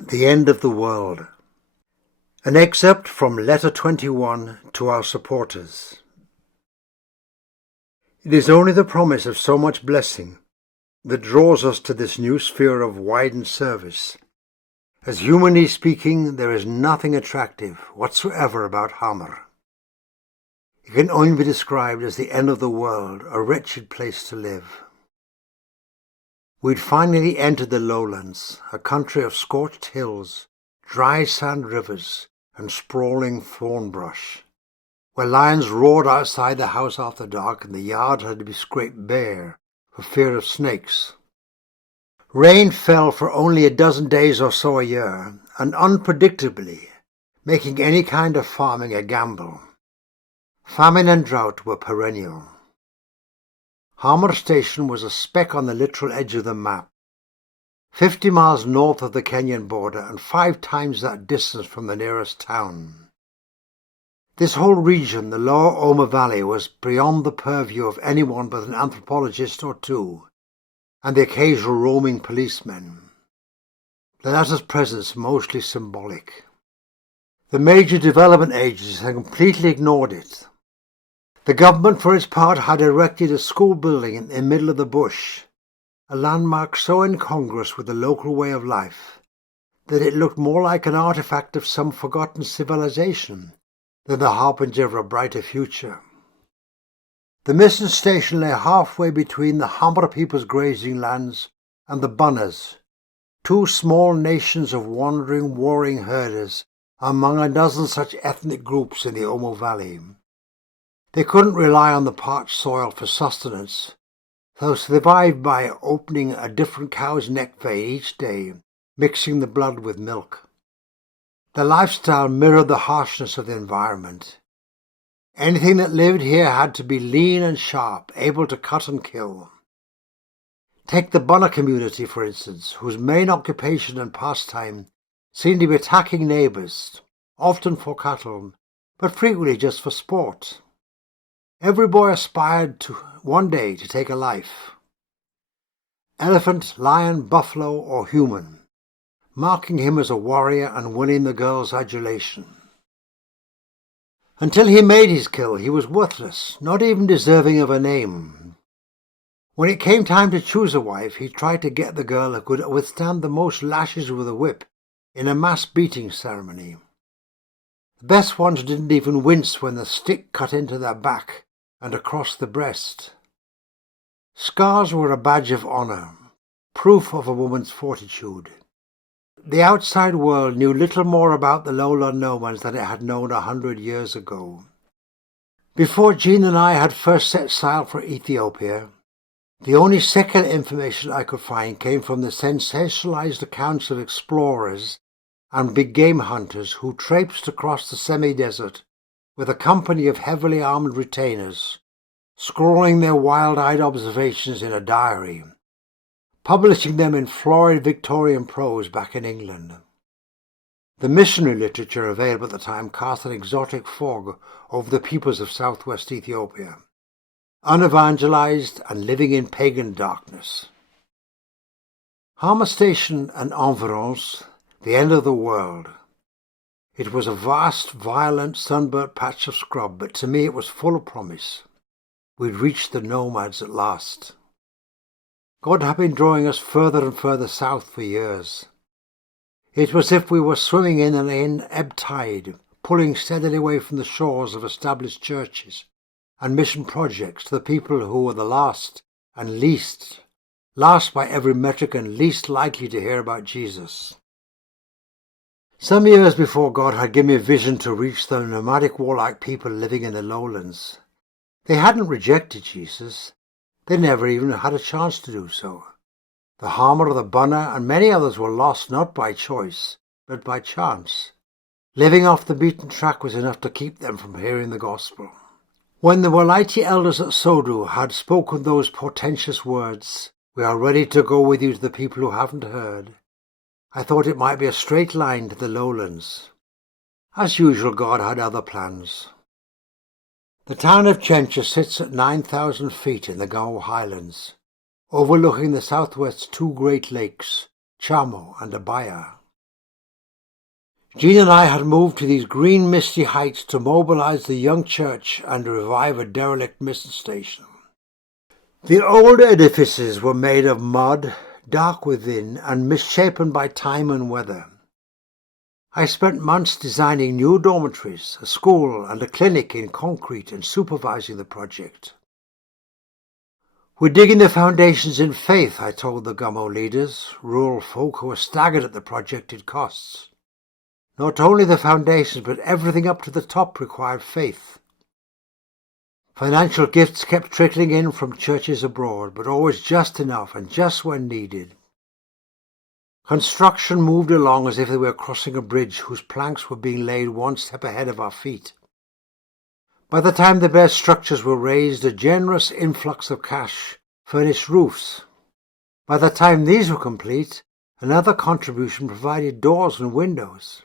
The End of the World. An excerpt from Letter 21 to our supporters. It is only the promise of so much blessing that draws us to this new sphere of widened service. As humanly speaking, there is nothing attractive whatsoever about Hamar. It can only be described as the end of the world, a wretched place to live. We'd finally entered the lowlands, a country of scorched hills, dry sand rivers, and sprawling thorn brush, where lions roared outside the house after dark and the yard had to be scraped bare for fear of snakes. Rain fell for only a dozen days or so a year, and unpredictably, making any kind of farming a gamble. Famine and drought were perennial. Hamar Station was a speck on the literal edge of the map, 50 miles north of the Kenyan border and 5 times that distance from the nearest town. This whole region, the lower Omo Valley, was beyond the purview of anyone but an anthropologist or two, and the occasional roaming policeman. The latter's presence mostly symbolic. The major development agencies had completely ignored it. The government, for its part, had erected a school building in the middle of the bush, a landmark so incongruous with the local way of life that it looked more like an artifact of some forgotten civilization than the harbinger of a brighter future. The mission station lay halfway between the Hamar people's grazing lands and the Bunnas, 2 small nations of wandering, warring herders among a dozen such ethnic groups in the Omo Valley. They couldn't rely on the parched soil for sustenance, so survived by opening a different cow's neck vein each day, mixing the blood with milk. The lifestyle mirrored the harshness of the environment. Anything that lived here had to be lean and sharp, able to cut and kill. Take the Bunna community, for instance, whose main occupation and pastime seemed to be attacking neighbours, often for cattle, but frequently just for sport. Every boy aspired to one day to take a life. Elephant, lion, buffalo, or human, marking him as a warrior and winning the girl's adulation. Until he made his kill, he was worthless, not even deserving of a name. When it came time to choose a wife, he tried to get the girl who could withstand the most lashes with a whip in a mass beating ceremony. The best ones didn't even wince when the stick cut into their back and across the breast. Scars were a badge of honour, proof of a woman's fortitude. The outside world knew little more about the lowland nomads than it had known 100 years ago. Before Jean and I had first set sail for Ethiopia, the only secular information I could find came from the sensationalized accounts of explorers and big game hunters who traipsed across the semi-desert with a company of heavily armed retainers, scrawling their wild-eyed observations in a diary, publishing them in florid Victorian prose back in England. The missionary literature available at the time cast an exotic fog over the peoples of southwest Ethiopia, unevangelized and living in pagan darkness. Hamar Station and environs, the end of the world. It was a vast, violent, sunburnt patch of scrub, but to me it was full of promise. We'd reached the nomads at last. God had been drawing us further and further south for years. It was as if we were swimming in an ebb tide, pulling steadily away from the shores of established churches and mission projects to the people who were the last and least, last by every metric and least likely to hear about Jesus. Some years before, God had given me a vision to reach the nomadic warlike people living in the lowlands. They hadn't rejected Jesus. They never even had a chance to do so. The Hamar, the Bunna, and many others were lost not by choice, but by chance. Living off the beaten track was enough to keep them from hearing the gospel. When the Walaiti elders at Sodu had spoken those portentous words, "We are ready to go with you to the people who haven't heard," I thought it might be a straight line to the lowlands. As usual, God had other plans. The town of Chencha sits at 9,000 feet in the Gao Highlands, overlooking the southwest's 2 great lakes, Chamo and Abaya. Jean and I had moved to these green misty heights to mobilize the young church and revive a derelict mission station. The old edifices were made of mud, dark within, and misshapen by time and weather. I spent months designing new dormitories, a school and a clinic in concrete and supervising the project. We're digging the foundations in faith, I told the Gummo leaders, rural folk who were staggered at the projected costs. Not only the foundations, but everything up to the top required faith. Financial gifts kept trickling in from churches abroad, but always just enough and just when needed. Construction moved along as if they were crossing a bridge whose planks were being laid one step ahead of our feet. By the time the bare structures were raised, a generous influx of cash furnished roofs. By the time these were complete, another contribution provided doors and windows.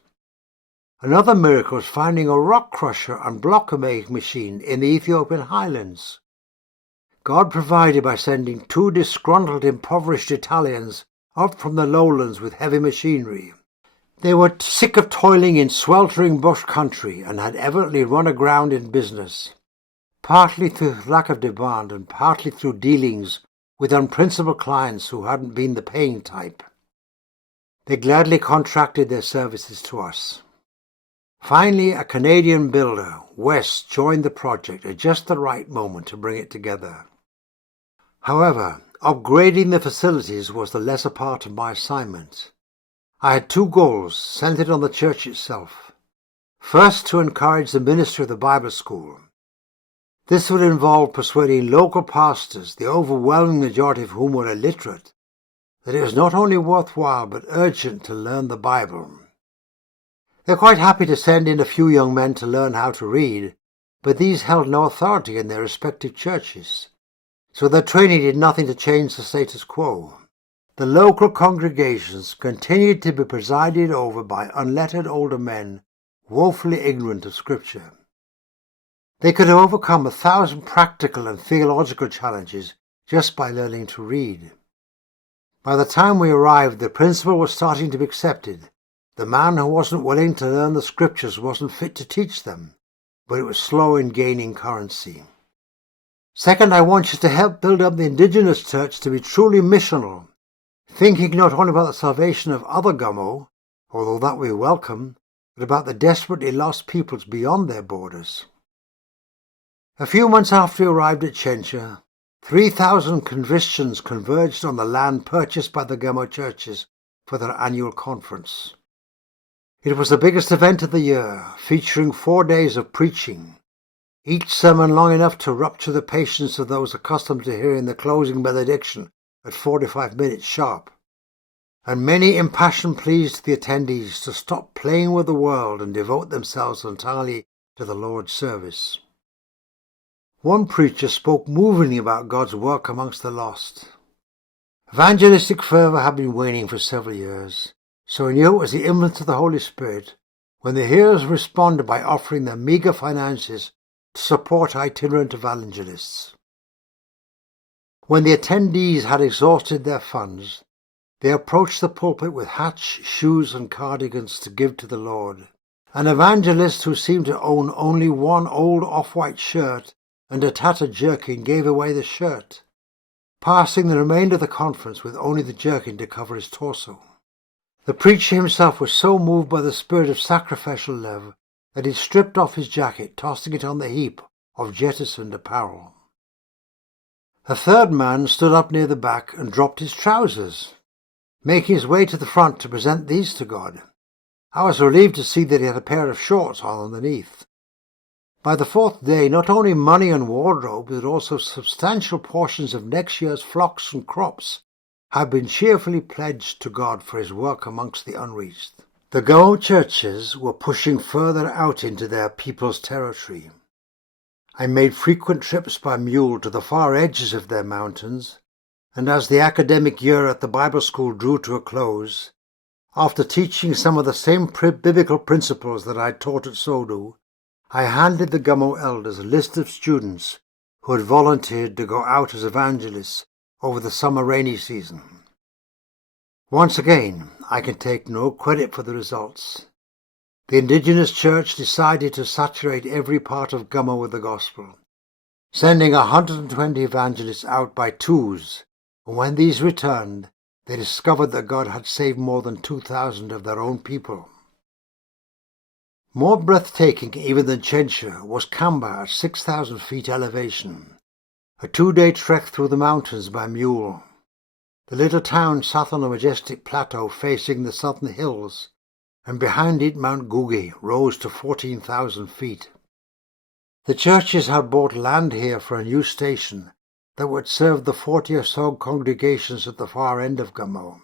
Another miracle was finding a rock crusher and block-making machine in the Ethiopian highlands. God provided by sending two disgruntled, impoverished Italians up from the lowlands with heavy machinery. They were sick of toiling in sweltering bush country and had evidently run aground in business, partly through lack of demand and partly through dealings with unprincipled clients who hadn't been the paying type. They gladly contracted their services to us. Finally, a Canadian builder, West, joined the project at just the right moment to bring it together. However, upgrading the facilities was the lesser part of my assignment. I had two goals centered on the church itself. First, to encourage the ministry of the Bible school. This would involve persuading local pastors, the overwhelming majority of whom were illiterate, that it was not only worthwhile but urgent to learn the Bible. They're quite happy to send in a few young men to learn how to read, but these held no authority in their respective churches, so their training did nothing to change the status quo. The local congregations continued to be presided over by unlettered older men, woefully ignorant of Scripture. They could have overcome 1,000 practical and theological challenges just by learning to read. By the time we arrived, the principle was starting to be accepted. The man who wasn't willing to learn the Scriptures wasn't fit to teach them, but it was slow in gaining currency. Second, I want you to help build up the indigenous church to be truly missional, thinking not only about the salvation of other Gummo, although that we welcome, but about the desperately lost peoples beyond their borders. A few months after we arrived at Chencha, 3,000 Christians converged on the land purchased by the Gummo churches for their annual conference. It was the biggest event of the year, featuring 4 days of preaching, each sermon long enough to rupture the patience of those accustomed to hearing the closing benediction at 45 minutes sharp, and many impassioned pleas to the attendees to stop playing with the world and devote themselves entirely to the Lord's service. One preacher spoke movingly about God's work amongst the lost. Evangelistic fervor had been waning for several years, so he knew it was the influence of the Holy Spirit when the hearers responded by offering their meager finances to support itinerant evangelists. When the attendees had exhausted their funds, they approached the pulpit with hats, shoes, and cardigans to give to the Lord. An evangelist who seemed to own only one old off-white shirt and a tattered jerkin gave away the shirt, passing the remainder of the conference with only the jerkin to cover his torso. The preacher himself was so moved by the spirit of sacrificial love that he stripped off his jacket, tossing it on the heap of jettisoned apparel. A third man stood up near the back and dropped his trousers, making his way to the front to present these to God. I was relieved to see that he had a pair of shorts on underneath. By the fourth day, not only money and wardrobe, but also substantial portions of next year's flocks and crops had been cheerfully pledged to God for his work amongst the unreached. The Gummo churches were pushing further out into their people's territory. I made frequent trips by mule to the far edges of their mountains, and as the academic year at the Bible school drew to a close, after teaching some of the same biblical principles that I taught at Sodu, I handed the Gummo elders a list of students who had volunteered to go out as evangelists over the summer rainy season. Once again, I can take no credit for the results. The indigenous church decided to saturate every part of Gummo with the gospel, sending 120 evangelists out by twos, and when these returned, they discovered that God had saved more than 2,000 of their own people. More breathtaking even than Chencha was Kamba at 6,000 feet elevation, a 2-day trek through the mountains by mule. The little town sat on a majestic plateau facing the southern hills, and behind it Mount Gugi rose to 14,000 feet. The churches had bought land here for a new station that would serve the 40 or so congregations at the far end of Gummo.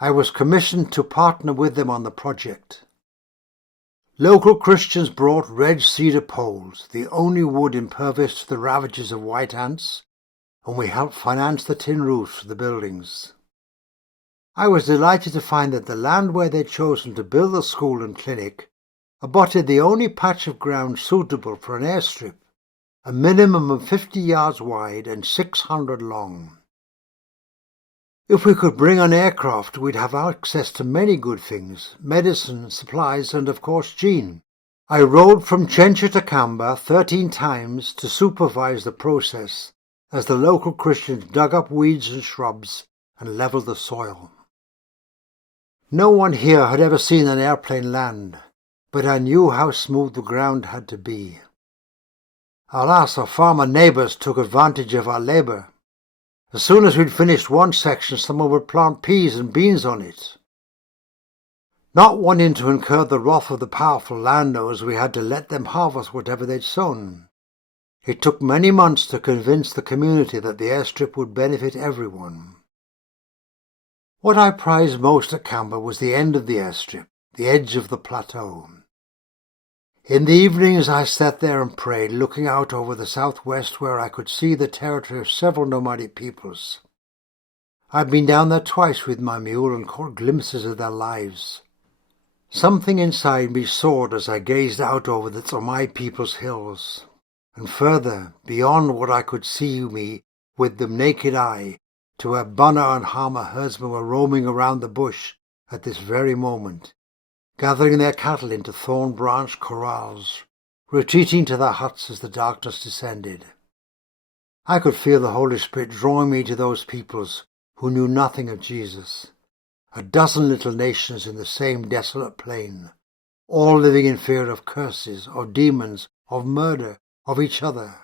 I was commissioned to partner with them on the project. Local Christians brought red cedar poles, the only wood impervious to the ravages of white ants, and we helped finance the tin roofs for the buildings. I was delighted to find that the land where they'd chosen to build the school and clinic abutted the only patch of ground suitable for an airstrip, a minimum of 50 yards wide and 600 long. If we could bring an aircraft, we'd have access to many good things, medicine, supplies, and of course Jean. I rode from Chencha to Kamba 13 times to supervise the process as the local Christians dug up weeds and shrubs and leveled the soil. No one here had ever seen an airplane land, but I knew how smooth the ground had to be. Alas, our farmer neighbours took advantage of our labour. As soon as we'd finished one section, someone would plant peas and beans on it. Not wanting to incur the wrath of the powerful landowners, we had to let them harvest whatever they'd sown. It took many months to convince the community that the airstrip would benefit everyone. What I prized most at Kamba was the end of the airstrip, the edge of the plateau. In the evenings I sat there and prayed, looking out over the southwest where I could see the territory of several nomadic peoples. I'd been down there twice with my mule and caught glimpses of their lives. Something inside me soared as I gazed out over the Tsamai people's hills, and further, beyond what I could see me with the naked eye, to where Bunna and Hama herdsmen were roaming around the bush at this very moment, gathering their cattle into thorn-branched corrals, retreating to their huts as the darkness descended. I could feel the Holy Spirit drawing me to those peoples who knew nothing of Jesus, a dozen little nations in the same desolate plain, all living in fear of curses, of demons, of murder, of each other.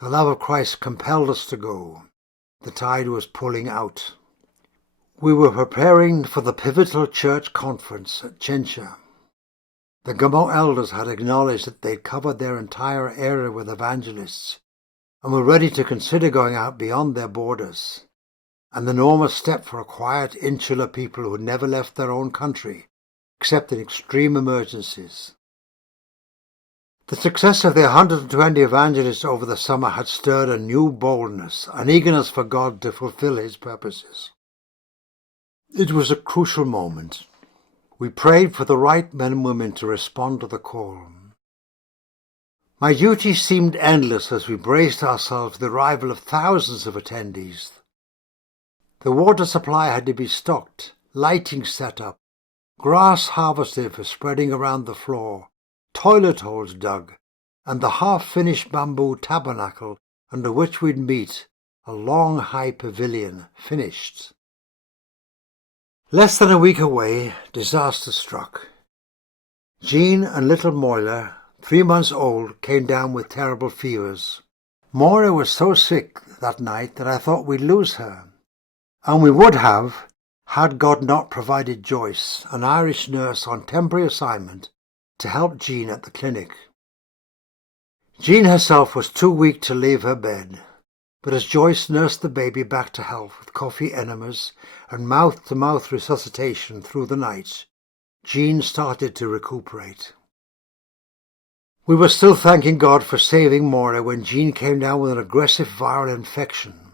The love of Christ compelled us to go. The tide was pulling out. We were preparing for the pivotal church conference at Chencha. The Gummo elders had acknowledged that they'd covered their entire area with evangelists and were ready to consider going out beyond their borders, an enormous step for a quiet, insular people who had never left their own country, except in extreme emergencies. The success of the 120 evangelists over the summer had stirred a new boldness, an eagerness for God to fulfill his purposes. It was a crucial moment. We prayed for the right men and women to respond to the call. My duty seemed endless as we braced ourselves for the arrival of thousands of attendees. The water supply had to be stocked, lighting set up, grass harvested for spreading around the floor, toilet holes dug, and the half-finished bamboo tabernacle under which we'd meet, a long high pavilion, finished. Less than a week away, disaster struck. Jean and little Moira, 3 months old, came down with terrible fevers. Moira was so sick that night that I thought we'd lose her. And we would have, had God not provided Joyce, an Irish nurse on temporary assignment, to help Jean at the clinic. Jean herself was too weak to leave her bed, but as Joyce nursed the baby back to health with coffee enemas and mouth-to-mouth resuscitation through the night, Jean started to recuperate. We were still thanking God for saving Moira when Jean came down with an aggressive viral infection.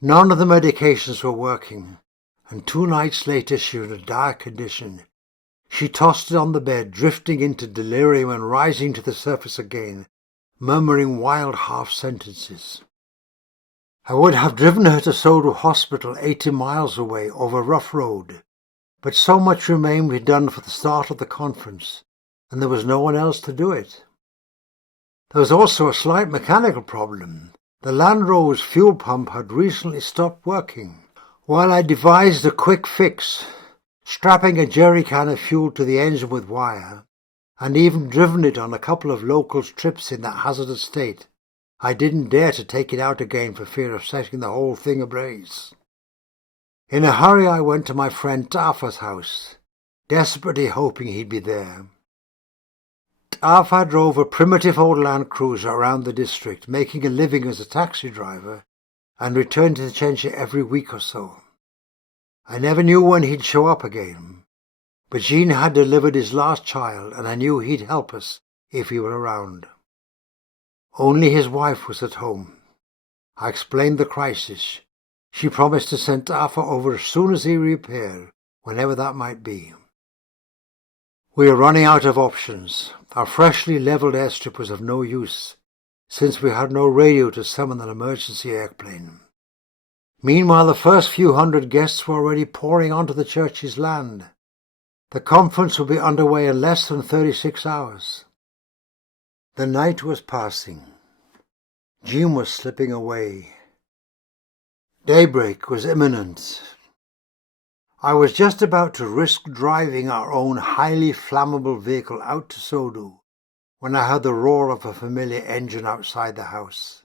None of the medications were working, and 2 nights later she was in a dire condition. She tossed on the bed, drifting into delirium and rising to the surface again, murmuring wild half-sentences. I would have driven her to Sodo Hospital 80 miles away over a rough road, but so much remained to be done for the start of the conference, and there was no one else to do it. There was also a slight mechanical problem. The Land Rover's fuel pump had recently stopped working. While I devised a quick fix, strapping a jerry can of fuel to the engine with wire, and even driven it on a couple of local trips in that hazardous state, I didn't dare to take it out again for fear of setting the whole thing ablaze. In a hurry I went to my friend Tafa's house, desperately hoping he'd be there. Tafa drove a primitive old Land Cruiser around the district, making a living as a taxi driver, and returned to Chencha every week or so. I never knew when he'd show up again, but Jean had delivered his last child, and I knew he'd help us if he were around. Only his wife was at home. I explained the crisis. She promised to send Tafa over as soon as he reappeared, whenever that might be. We were running out of options. Our freshly levelled airstrip was of no use, since we had no radio to summon an emergency airplane. Meanwhile, the first few hundred guests were already pouring onto the church's land. The conference would be underway in less than 36 hours. The night was passing. Jean was slipping away. Daybreak was imminent. I was just about to risk driving our own highly flammable vehicle out to Sodu when I heard the roar of a familiar engine outside the house.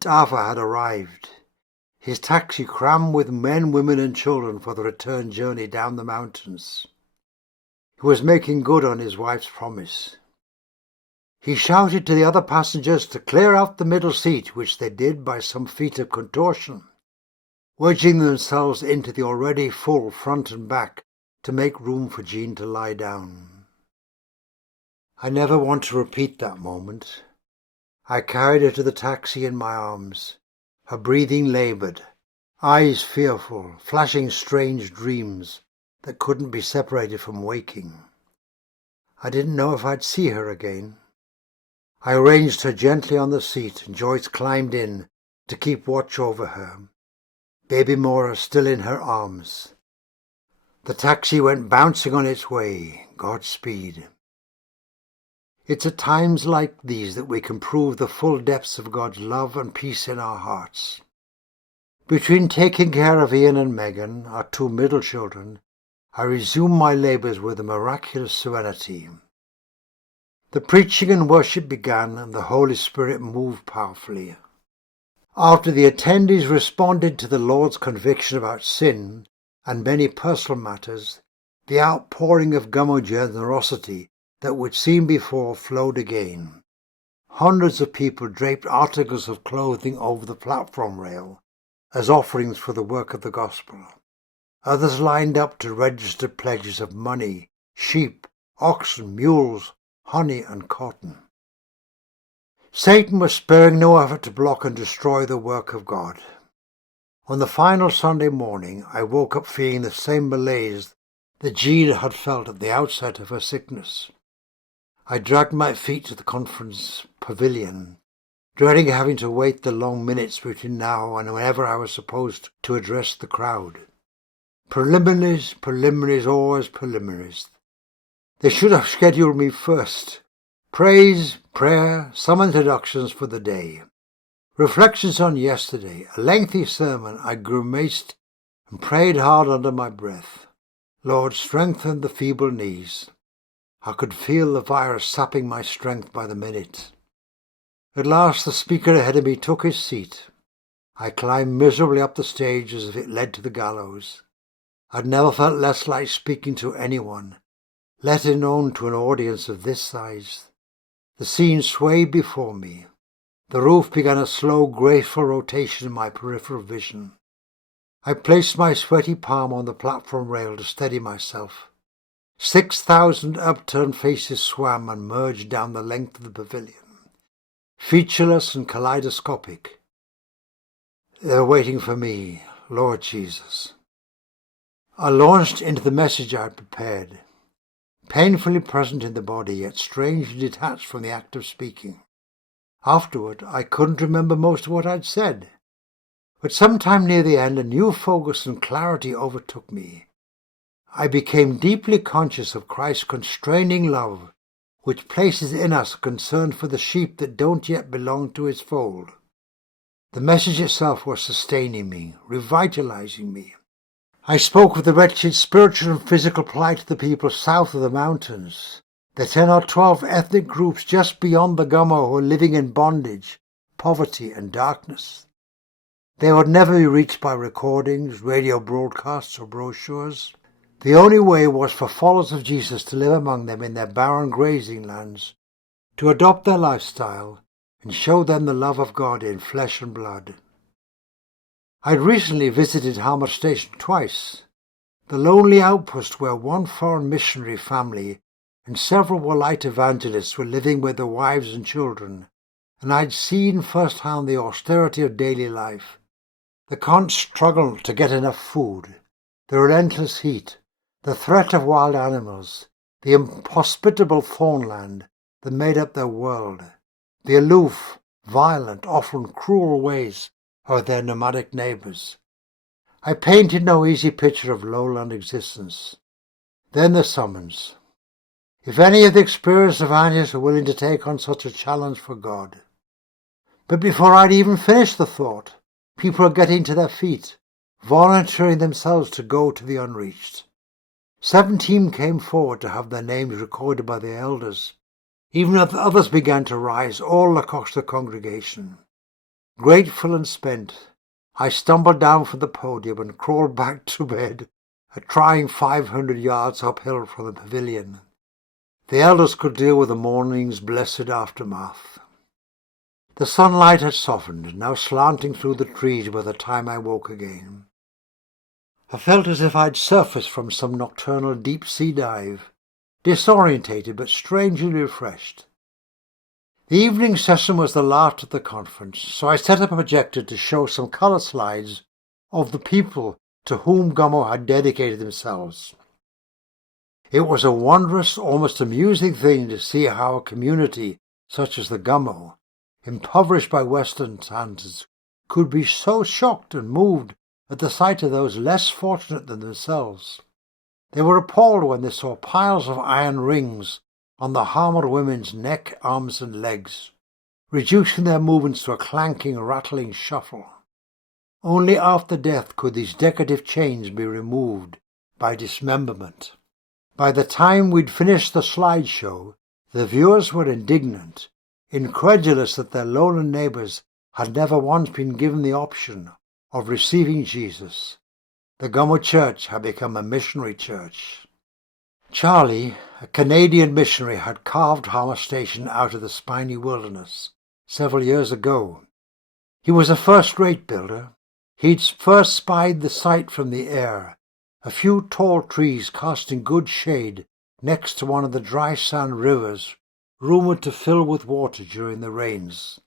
Tafa had arrived, his taxi crammed with men, women and children for the return journey down the mountains. He was making good on his wife's promise. He shouted to the other passengers to clear out the middle seat, which they did by some feat of contortion, wedging themselves into the already full front and back to make room for Jean to lie down. I never want to repeat that moment. I carried her to the taxi in my arms, her breathing laboured, eyes fearful, flashing strange dreams that couldn't be separated from waking. I didn't know if I'd see her again. I arranged her gently on the seat, and Joyce climbed in to keep watch over her, baby Mora still in her arms. The taxi went bouncing on its way. Godspeed. It's at times like these that we can prove the full depths of God's love and peace in our hearts. Between taking care of Ian and Megan, our two middle children, I resumed my labours with a miraculous serenity. The preaching and worship began, and the Holy Spirit moved powerfully. After the attendees responded to the Lord's conviction about sin and many personal matters, the outpouring of gummo generosity that would seem before flowed again. Hundreds of people draped articles of clothing over the platform rail as offerings for the work of the gospel. Others lined up to register pledges of money, sheep, oxen, mules, honey and cotton. Satan was sparing no effort to block and destroy the work of God. On the final Sunday morning, I woke up feeling the same malaise that Jean had felt at the outset of her sickness. I dragged my feet to the conference pavilion, dreading having to wait the long minutes between now and whenever I was supposed to address the crowd. Preliminaries, always preliminaries. They should have scheduled me first. Praise, prayer, some introductions for the day. Reflections on yesterday, a lengthy sermon. I grimaced and prayed hard under my breath. Lord, strengthen the feeble knees. I could feel the virus sapping my strength by the minute. At last the speaker ahead of me took his seat. I climbed miserably up the stage as if it led to the gallows. I'd never felt less like speaking to anyone, let alone to an audience of this size. The scene swayed before me. The roof began a slow, graceful rotation in my peripheral vision. I placed my sweaty palm on the platform rail to steady myself. 6,000 upturned faces swam and merged down the length of the pavilion, featureless and kaleidoscopic. They were waiting for me, Lord Jesus. I launched into the message I had prepared, painfully present in the body, yet strangely detached from the act of speaking. Afterward, I couldn't remember most of what I'd said, but sometime near the end a new focus and clarity overtook me. I became deeply conscious of Christ's constraining love, which places in us concern for the sheep that don't yet belong to his fold. The message itself was sustaining me, revitalizing me. I spoke of the wretched spiritual and physical plight of the people south of the mountains, the 10 or 12 ethnic groups just beyond the Gummo who are living in bondage, poverty and darkness. They would never be reached by recordings, radio broadcasts or brochures. The only way was for followers of Jesus to live among them in their barren grazing lands, to adopt their lifestyle and show them the love of God in flesh and blood. I'd recently visited Hammer Station twice, the lonely outpost where one foreign missionary family and several Walite evangelists were living with their wives and children, and I'd seen firsthand the austerity of daily life, the constant struggle to get enough food, the relentless heat, the threat of wild animals, the inhospitable thornland that made up their world, the aloof, violent, often cruel ways of their nomadic neighbours. I painted no easy picture of lowland existence. Then the summons. If any of the experienced evangelists are willing to take on such a challenge for God. But before I'd even finished the thought, people are getting to their feet, volunteering themselves to go to the unreached. 17 came forward to have their names recorded by the elders. Even as others began to rise all across the congregation. Grateful and spent, I stumbled down from the podium and crawled back to bed, a trying 500 yards uphill from the pavilion. The elders could deal with the morning's blessed aftermath. The sunlight had softened, now slanting through the trees by the time I woke again. I felt as if I'd surfaced from some nocturnal deep-sea dive, disorientated but strangely refreshed. The evening session was the last of the conference, so I set up a projector to show some colour slides of the people to whom Gummo had dedicated themselves. It was a wondrous, almost amusing thing to see how a community such as the Gummo, impoverished by Western standards, could be so shocked and moved at the sight of those less fortunate than themselves. They were appalled when they saw piles of iron rings on the Hammer women's neck, arms and legs, reducing their movements to a clanking, rattling shuffle. Only after death could these decorative chains be removed by dismemberment. By the time we'd finished the slideshow, the viewers were indignant, incredulous that their lowland neighbours had never once been given the option of receiving Jesus. The Gummo Church had become a missionary church. Charlie, a Canadian missionary, had carved Hammer Station out of the spiny wilderness several years ago. He was a first-rate builder. He'd first spied the site from the air, a few tall trees casting good shade next to one of the dry sand rivers rumoured to fill with water during the rains.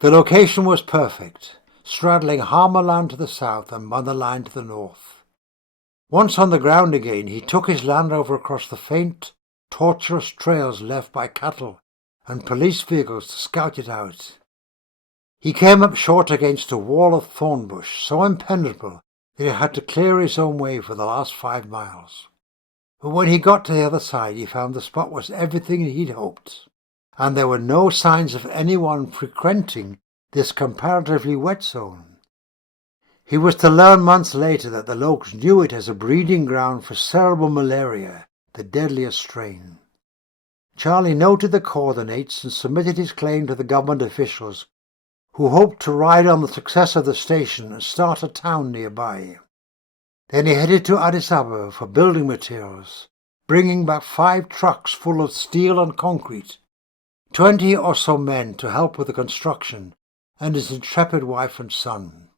The location was perfect, straddling Hammerland to the south and Motherland to the north. Once on the ground again, he took his Land Rover across the faint, tortuous trails left by cattle and police vehicles to scout it out. He came up short against a wall of thorn bush so impenetrable that he had to clear his own way for the last 5 miles. But when he got to the other side, he found the spot was everything he'd hoped, and there were no signs of anyone frequenting this comparatively wet zone. He was to learn months later that the locals knew it as a breeding ground for cerebral malaria, the deadliest strain. Charlie noted the coordinates and submitted his claim to the government officials, who hoped to ride on the success of the station and start a town nearby. Then he headed to Addis Ababa for building materials, bringing back 5 trucks full of steel and concrete, 20 or so men to help with the construction, and his intrepid wife and son.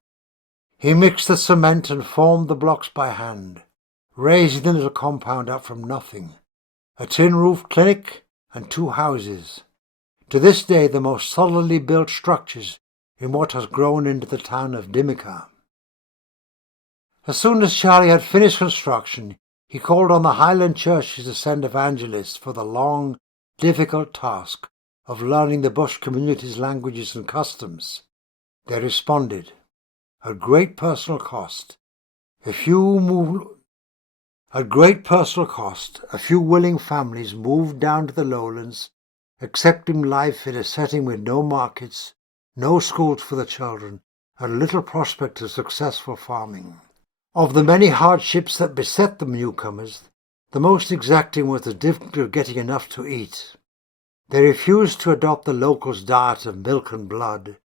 He mixed the cement and formed the blocks by hand, raising the little compound up from nothing, a tin-roofed clinic and 2 houses, to this day the most solidly built structures in what has grown into the town of Dimika. As soon as Charlie had finished construction, he called on the Highland churches to send evangelists for the long, difficult task of learning the bush community's languages and customs. They responded, at great personal cost. A few At great personal cost, a few willing families moved down to the lowlands, accepting life in a setting with no markets, no schools for the children, and little prospect of successful farming. Of the many hardships that beset the newcomers, the most exacting was the difficulty of getting enough to eat. They refused to adopt the locals' diet of milk and blood,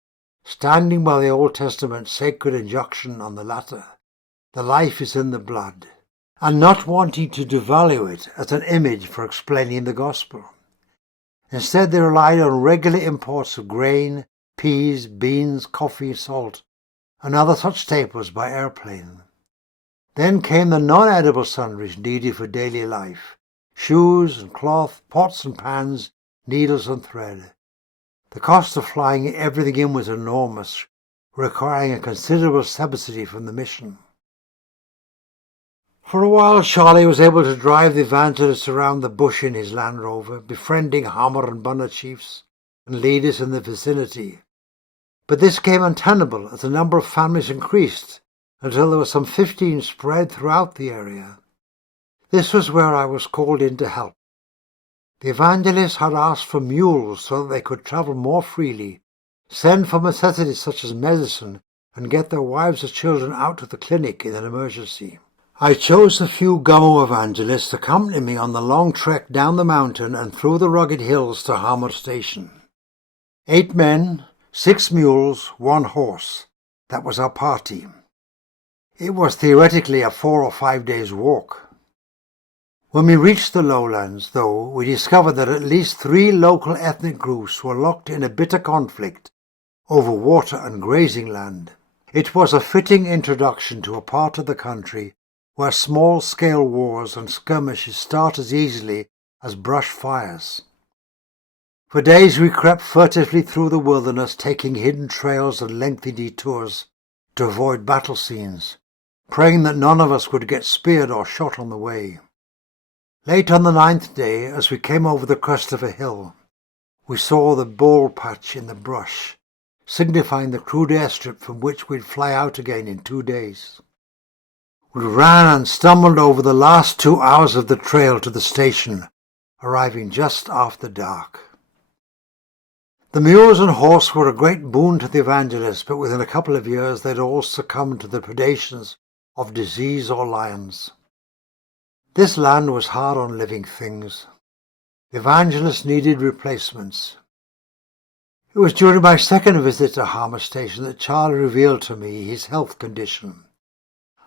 standing by the Old Testament's sacred injunction on the latter, "The life is in the blood," and not wanting to devalue it as an image for explaining the gospel. Instead, they relied on regular imports of grain, peas, beans, coffee, salt, and other such staples by airplane. Then came the non-edible sundries needed for daily life: shoes and cloth, pots and pans, needles and thread. The cost of flying everything in was enormous, requiring a considerable subsidy from the mission. For a while Charlie was able to drive the evangelists around the bush in his Land Rover, befriending Hammer and Bunna chiefs and leaders in the vicinity. But this became untenable as the number of families increased until there were some 15 spread throughout the area. This was where I was called in to help. The evangelists had asked for mules so that they could travel more freely, send for necessities such as medicine, and get their wives or children out to the clinic in an emergency. I chose a few Gummo evangelists to accompany me on the long trek down the mountain and through the rugged hills to Hammer Station. 8 men, 6 mules, 1 horse. That was our party. It was theoretically a 4 or 5 days' walk. When we reached the lowlands, though, we discovered that at least 3 local ethnic groups were locked in a bitter conflict over water and grazing land. It was a fitting introduction to a part of the country where small-scale wars and skirmishes start as easily as brush fires. For days we crept furtively through the wilderness, taking hidden trails and lengthy detours to avoid battle scenes, praying that none of us would get speared or shot on the way. Late on the 9th day, as we came over the crest of a hill, we saw the bald patch in the brush, signifying the crude airstrip from which we'd fly out again in 2 days. We ran and stumbled over the last 2 hours of the trail to the station, arriving just after dark. The mules and horse were a great boon to the evangelists, but within a couple of years they'd all succumbed to the predations of disease or lions. This land was hard on living things. The evangelists needed replacements. It was during my second visit to Hammer Station that Charlie revealed to me his health condition.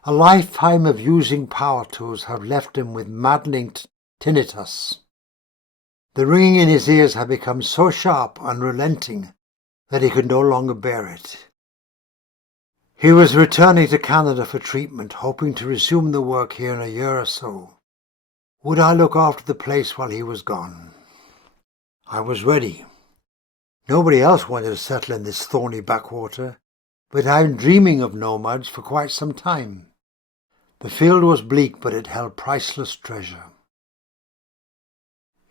A lifetime of using power tools had left him with maddening tinnitus. The ringing in his ears had become so sharp and unrelenting that he could no longer bear it. He was returning to Canada for treatment, hoping to resume the work here in a year or so. Would I look after the place while he was gone? I was ready. Nobody else wanted to settle in this thorny backwater, but I had been dreaming of nomads for quite some time. The field was bleak, but it held priceless treasure.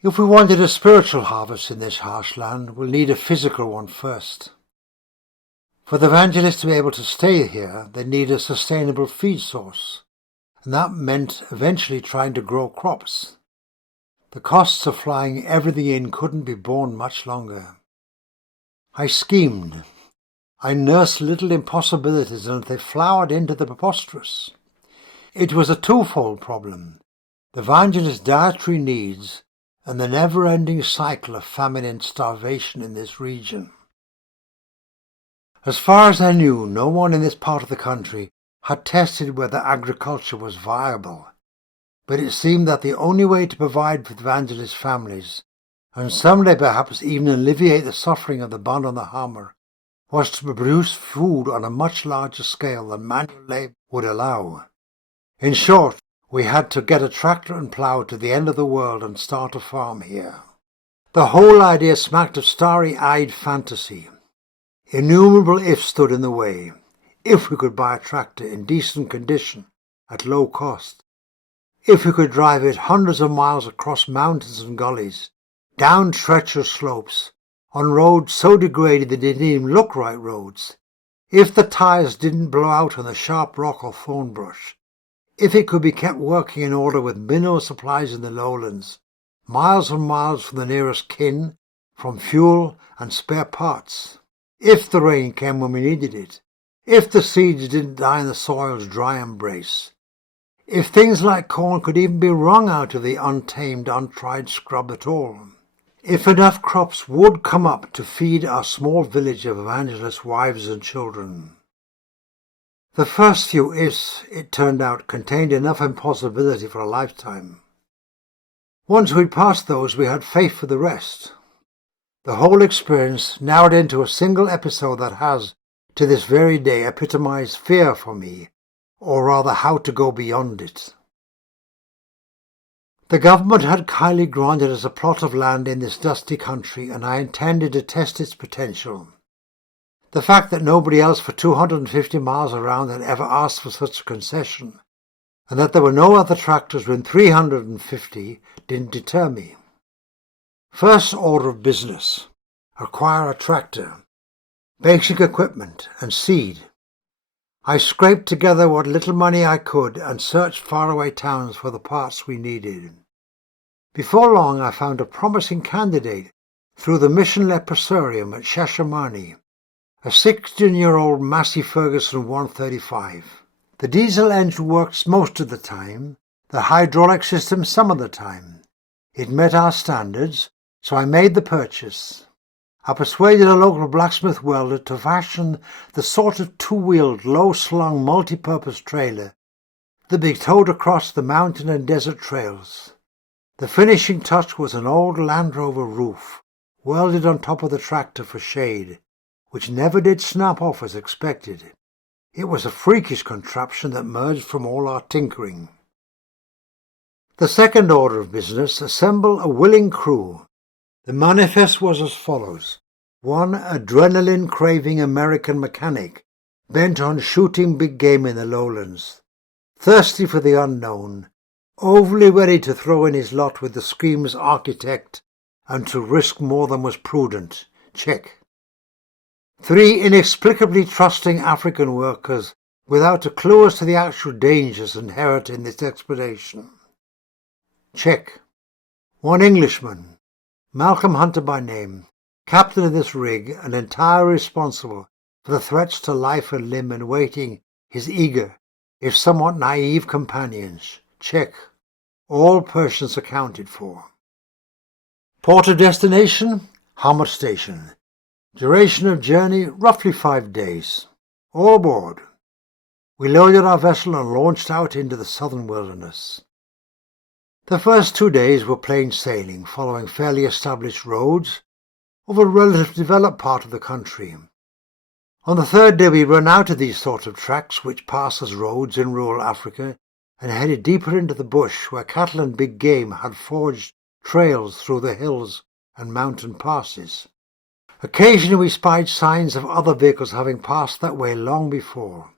If we wanted a spiritual harvest in this harsh land, we'll need a physical one first. For the evangelists to be able to stay here, they need a sustainable feed source, and that meant eventually trying to grow crops. The costs of flying everything in couldn't be borne much longer. I schemed. I nursed little impossibilities, and they flowered into the preposterous. It was a twofold problem: the evangelist's dietary needs and the never-ending cycle of famine and starvation in this region. As far as I knew, no one in this part of the country had tested whether agriculture was viable, but it seemed that the only way to provide for the evangelist families, and someday perhaps even alleviate the suffering of the band on the Hammer, was to produce food on a much larger scale than manual labour would allow. In short, we had to get a tractor and plough to the end of the world and start a farm here. The whole idea smacked of starry-eyed fantasy. Innumerable ifs stood in the way. If we could buy a tractor in decent condition at low cost, if we could drive it hundreds of miles across mountains and gullies, down treacherous slopes, on roads so degraded they didn't even look right roads, if the tires didn't blow out on the sharp rock or thorn brush, if it could be kept working in order with minimal supplies in the lowlands, miles and miles from the nearest kin, from fuel and spare parts, if the rain came when we needed it, if the seeds didn't die in the soil's dry embrace, if things like corn could even be wrung out of the untamed, untried scrub at all, if enough crops would come up to feed our small village of evangelist wives and children. The first few ifs, it turned out, contained enough impossibility for a lifetime. Once we'd passed those, we had faith for the rest. The whole experience narrowed into a single episode that has, to this very day, epitomized fear for me, or rather how to go beyond it. The government had kindly granted us a plot of land in this dusty country, and I intended to test its potential. The fact that nobody else for 250 miles around had ever asked for such a concession, and that there were no other tractors within 350, didn't deter me. First order of business: acquire a tractor, basic equipment, and seed. I scraped together what little money I could and searched faraway towns for the parts we needed. Before long I found a promising candidate through the Mission Leprosarium at Shashamane, a 16-year-old Massey Ferguson 135. The diesel engine works most of the time, the hydraulic system some of the time. It met our standards, so I made the purchase. I persuaded a local blacksmith welder to fashion the sort of two-wheeled, low-slung, multi-purpose trailer that be towed across the mountain and desert trails. The finishing touch was an old Land Rover roof, welded on top of the tractor for shade, which never did snap off as expected. It was a freakish contraption that merged from all our tinkering. The second order of business: assemble a willing crew. The manifest was as follows: one adrenaline-craving American mechanic, bent on shooting big game in the lowlands, thirsty for the unknown, overly ready to throw in his lot with the scheme's architect and to risk more than was prudent. Check. 3 inexplicably trusting African workers without a clue as to the actual dangers inherent in this expedition. Check. 1 Englishman, Malcolm Hunter by name, captain of this rig and entirely responsible for the threats to life and limb and waiting his eager, if somewhat naive companions. Check. All persons accounted for. Port of destination: Hammer Station. Duration of journey: roughly 5 days. All aboard. We loaded our vessel and launched out into the southern wilderness. The first 2 days were plain sailing, following fairly established roads of a relatively developed part of the country. On the 3rd day we ran out of these sort of tracks which pass as roads in rural Africa and headed deeper into the bush where cattle and big game had forged trails through the hills and mountain passes. Occasionally we spied signs of other vehicles having passed that way long before.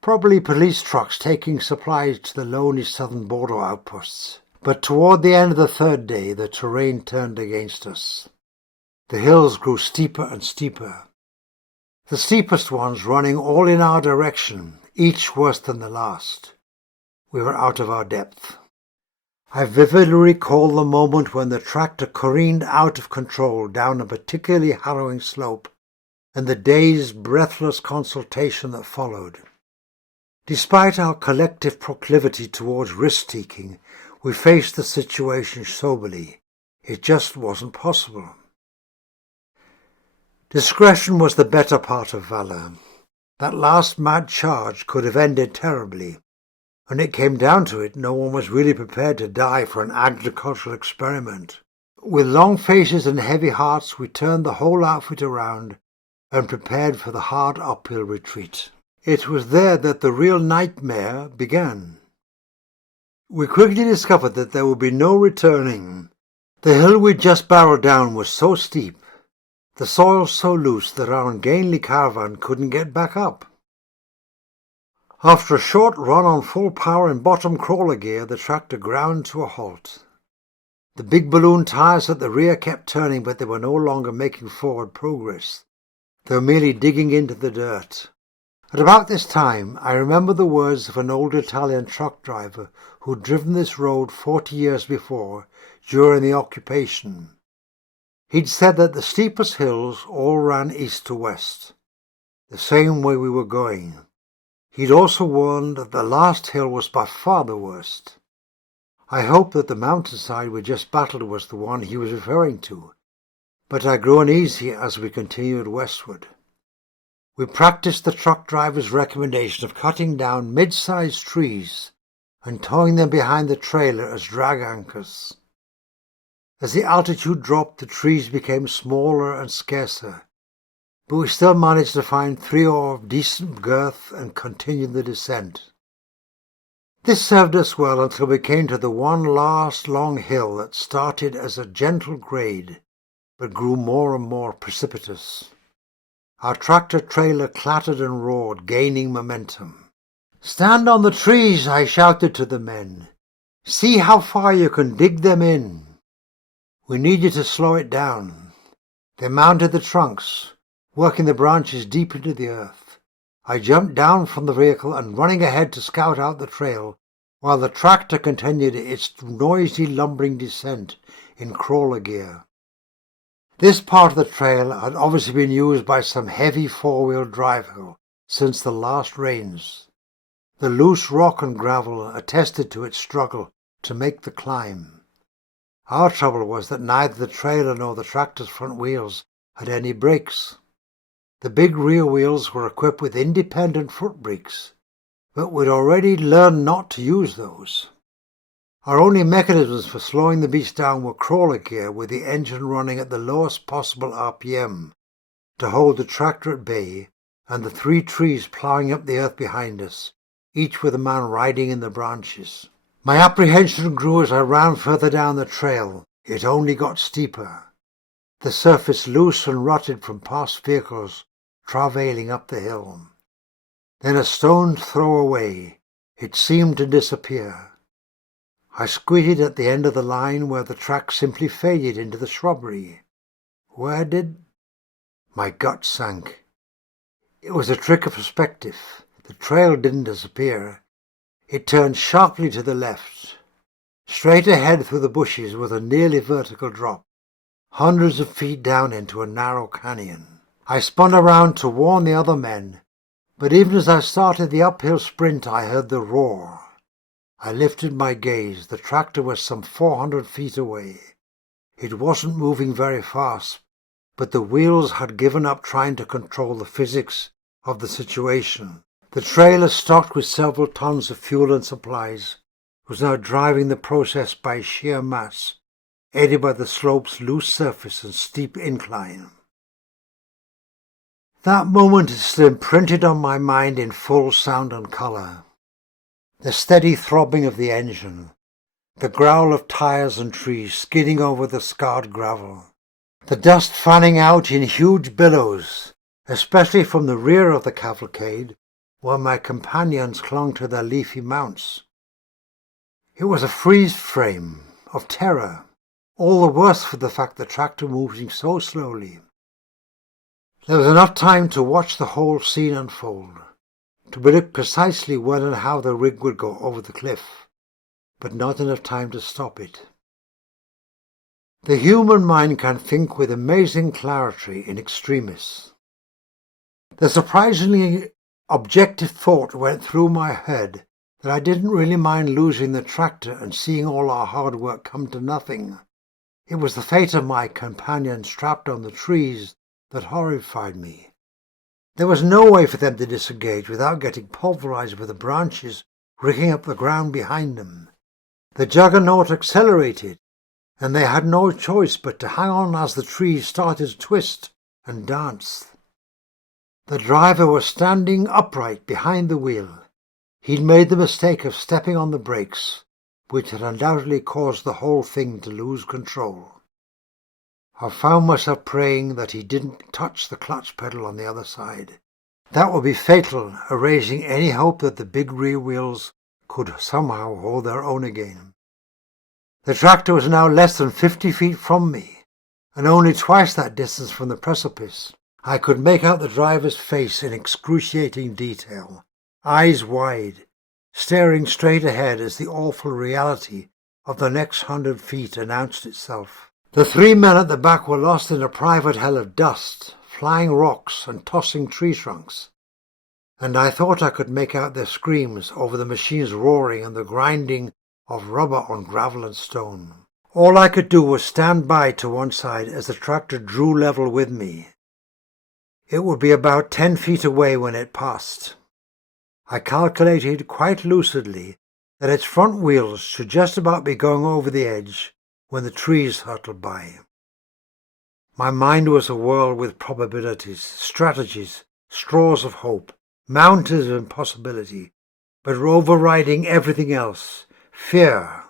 Probably police trucks taking supplies to the lonely southern border outposts. But toward the end of the 3rd day the terrain turned against us. The hills grew steeper and steeper, the steepest ones running all in our direction, each worse than the last. We were out of our depth. I vividly recall the moment when the tractor careened out of control down a particularly harrowing slope, and the dazed, breathless consultation that followed. Despite our collective proclivity towards risk-taking, we faced the situation soberly. It just wasn't possible. Discretion was the better part of valor. That last mad charge could have ended terribly. When it came down to it, no one was really prepared to die for an agricultural experiment. With long faces and heavy hearts, we turned the whole outfit around and prepared for the hard uphill retreat. It was there that the real nightmare began. We quickly discovered that there would be no returning. The hill we'd just barreled down was so steep, the soil so loose that our ungainly caravan couldn't get back up. After a short run on full power in bottom crawler gear, the tractor ground to a halt. The big balloon tires at the rear kept turning, but they were no longer making forward progress. They were merely digging into the dirt. At about this time, I remember the words of an old Italian truck driver who'd driven this road 40 years before, during the occupation. He'd said that the steepest hills all ran east to west, the same way we were going. He'd also warned that the last hill was by far the worst. I hoped that the mountainside we just battled was the one he was referring to, but I grew uneasy as we continued westward. We practiced the truck driver's recommendation of cutting down mid-sized trees and towing them behind the trailer as drag anchors. As the altitude dropped, the trees became smaller and scarcer, but we still managed to find 3 of decent girth and continued the descent. This served us well until we came to the one last long hill that started as a gentle grade, but grew more and more precipitous. Our tractor-trailer clattered and roared, gaining momentum. "Stand on the trees," I shouted to the men. "See how far you can dig them in. We need you to slow it down." They mounted the trunks, working the branches deep into the earth. I jumped down from the vehicle and running ahead to scout out the trail, while the tractor continued its noisy lumbering descent in crawler gear. This part of the trail had obviously been used by some heavy four-wheel drive since the last rains. The loose rock and gravel attested to its struggle to make the climb. Our trouble was that neither the trailer nor the tractor's front wheels had any brakes. The big rear wheels were equipped with independent foot brakes, but we'd already learned not to use those. Our only mechanisms for slowing the beast down were crawler gear with the engine running at the lowest possible RPM to hold the tractor at bay, and the 3 trees ploughing up the earth behind us, each with a man riding in the branches. My apprehension grew as I ran further down the trail. It only got steeper, the surface loose and rutted from past vehicles travailing up the hill. Then a stone's throw away, it seemed to disappear. I squinted at the end of the line where the track simply faded into the shrubbery. Where did... My gut sank. It was a trick of perspective. The trail didn't disappear. It turned sharply to the left. Straight ahead through the bushes was a nearly vertical drop, hundreds of feet down into a narrow canyon. I spun around to warn the other men, but even as I started the uphill sprint I heard the roar. I lifted my gaze. The tractor was some 400 feet away. It wasn't moving very fast, but the wheels had given up trying to control the physics of the situation. The trailer, stocked with several tons of fuel and supplies, was now driving the process by sheer mass, aided by the slope's loose surface and steep incline. That moment is still imprinted on my mind in full sound and colour. The steady throbbing of the engine, the growl of tires and trees skidding over the scarred gravel, the dust fanning out in huge billows, especially from the rear of the cavalcade, while my companions clung to their leafy mounts. It was a freeze frame of terror, all the worse for the fact the tractor moving so slowly. There was enough time to watch the whole scene unfold, to predict precisely when and how the rig would go over the cliff, but not enough time to stop it. The human mind can think with amazing clarity in extremis. The surprisingly objective thought went through my head that I didn't really mind losing the tractor and seeing all our hard work come to nothing. It was the fate of my companions trapped on the trees that horrified me. There was no way for them to disengage without getting pulverized with the branches rigging up the ground behind them. The juggernaut accelerated, and they had no choice but to hang on as the trees started to twist and dance. The driver was standing upright behind the wheel. He'd made the mistake of stepping on the brakes, which had undoubtedly caused the whole thing to lose control. I found myself praying that he didn't touch the clutch pedal on the other side. That would be fatal, erasing any hope that the big rear wheels could somehow hold their own again. The tractor was now less than 50 feet from me, and only twice that distance from the precipice. I could make out the driver's face in excruciating detail, eyes wide, staring straight ahead as the awful reality of the next 100 feet announced itself. The 3 men at the back were lost in a private hell of dust, flying rocks and tossing tree trunks, and I thought I could make out their screams over the machine's roaring and the grinding of rubber on gravel and stone. All I could do was stand by to one side as the tractor drew level with me. It would be about 10 feet away when it passed. I calculated quite lucidly that its front wheels should just about be going over the edge when the trees hurtled by. My mind was awhirl with probabilities, strategies, straws of hope, mountains of impossibility, but overriding everything else, fear.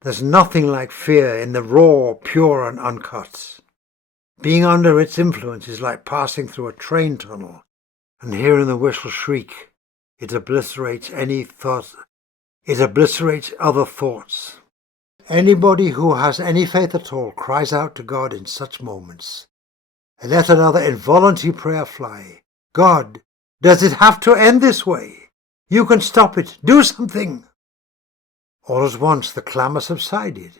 There's nothing like fear in the raw, pure and uncut. Being under its influence is like passing through a train tunnel, and hearing the whistle shriek, it obliterates other thoughts. Anybody who has any faith at all cries out to God in such moments, and let another involuntary prayer fly. God, does it have to end this way? You can stop it. Do something. All at once the clamour subsided.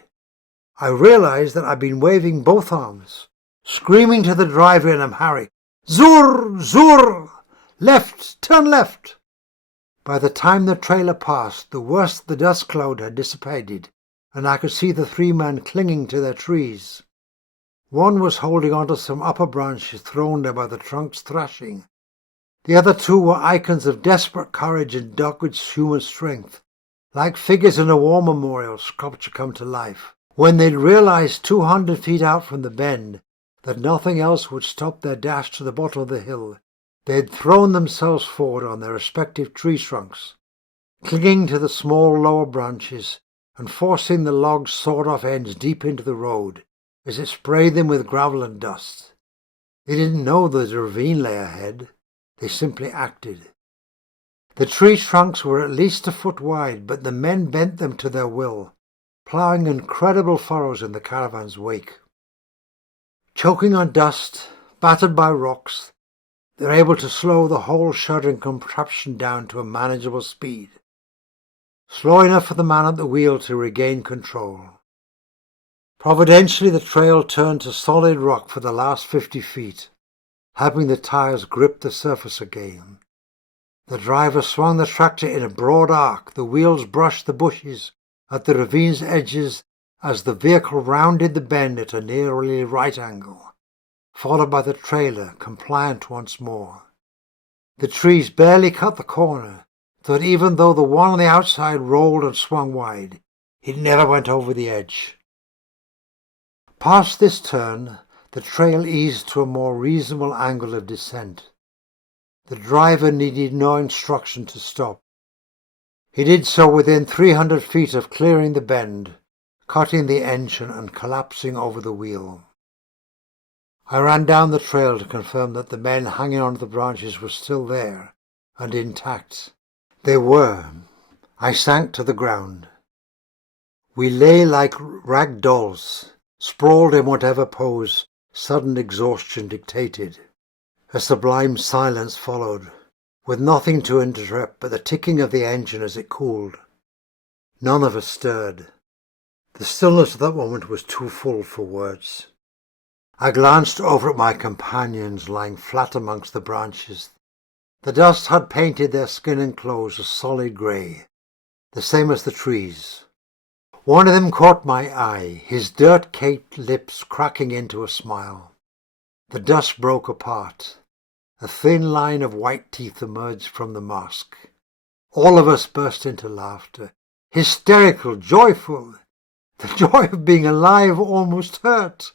I realized that I'd been waving both arms, screaming to the driver in Amharic, Zur! Zur! Left! Turn left! By the time the trailer passed, the worst of the dust cloud had dissipated, and I could see the 3 men clinging to their trees. One was holding onto some upper branches thrown there by the trunk's thrashing. The other 2 were icons of desperate courage and dogged human strength, like figures in a war memorial sculpture come to life. When they'd realized 200 feet out from the bend that nothing else would stop their dash to the bottom of the hill, they'd thrown themselves forward on their respective tree trunks, clinging to the small lower branches and forcing the log's sawed-off ends deep into the road as it sprayed them with gravel and dust. They didn't know the ravine lay ahead. They simply acted. The tree trunks were at least a foot wide, but the men bent them to their will, ploughing incredible furrows in the caravan's wake. Choking on dust, battered by rocks, they're able to slow the whole shuddering contraption down to a manageable speed, slow enough for the man at the wheel to regain control. Providentially, the trail turned to solid rock for the last 50 feet, helping the tires grip the surface again. The driver swung the tractor in a broad arc. The wheels brushed the bushes at the ravine's edges as the vehicle rounded the bend at a nearly right angle, followed by the trailer, compliant once more. The trees barely cut the corner, so that even though the one on the outside rolled and swung wide, it never went over the edge. Past this turn, the trail eased to a more reasonable angle of descent. The driver needed no instruction to stop. He did so within 300 feet of clearing the bend, cutting the engine and collapsing over the wheel. I ran down the trail to confirm that the men hanging onto the branches were still there and intact. They were. I sank to the ground. We lay like rag dolls, sprawled in whatever pose sudden exhaustion dictated. A sublime silence followed, with nothing to interrupt but the ticking of the engine as it cooled. None of us stirred. The stillness of that moment was too full for words. I glanced over at my companions lying flat amongst the branches. The dust had painted their skin and clothes a solid grey, the same as the trees. One of them caught my eye, his dirt-caked lips cracking into a smile. The dust broke apart. A thin line of white teeth emerged from the mask. All of us burst into laughter, hysterical, joyful. The joy of being alive almost hurt.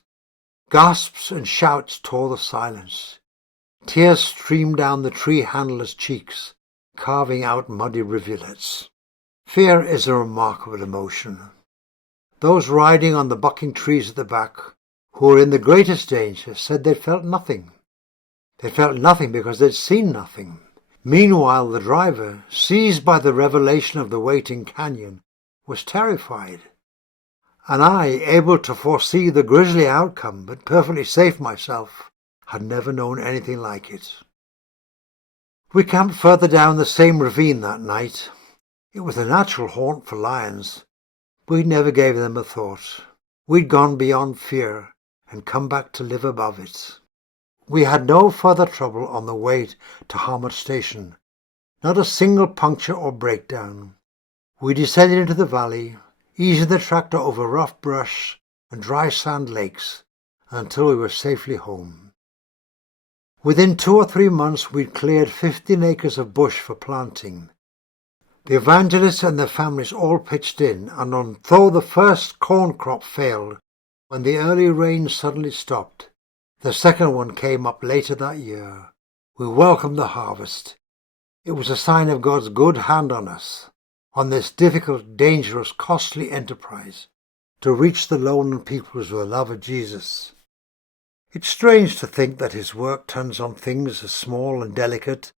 Gasps and shouts tore the silence. Tears streamed down the tree handler's cheeks, carving out muddy rivulets. Fear is a remarkable emotion. Those riding on the bucking trees at the back, who were in the greatest danger, said they felt nothing. They felt nothing because they'd seen nothing. Meanwhile, the driver, seized by the revelation of the waiting canyon, was terrified. And I, able to foresee the grisly outcome, but perfectly safe myself, had never known anything like it. We camped further down the same ravine that night. It was a natural haunt for lions. We never gave them a thought. We'd gone beyond fear and come back to live above it. We had no further trouble on the way to Harmut Station, not a single puncture or breakdown. We descended into the valley, easing the tractor over rough brush and dry sand lakes until we were safely home. Within 2 or 3 months we'd cleared 15 acres of bush for planting. The evangelists and their families all pitched in, and although the first corn crop failed when the early rain suddenly stopped, the second one came up later that year. We welcomed the harvest. It was a sign of God's good hand on us, on this difficult, dangerous, costly enterprise, to reach the lone peoples with the love of Jesus. It's strange to think that his work turns on things as small and delicate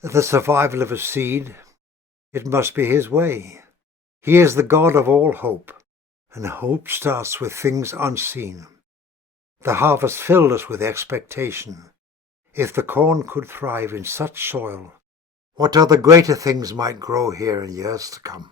as the survival of a seed. It must be his way. He is the God of all hope, and hope starts with things unseen. The harvest filled us with expectation. If the corn could thrive in such soil, what other greater things might grow here in years to come?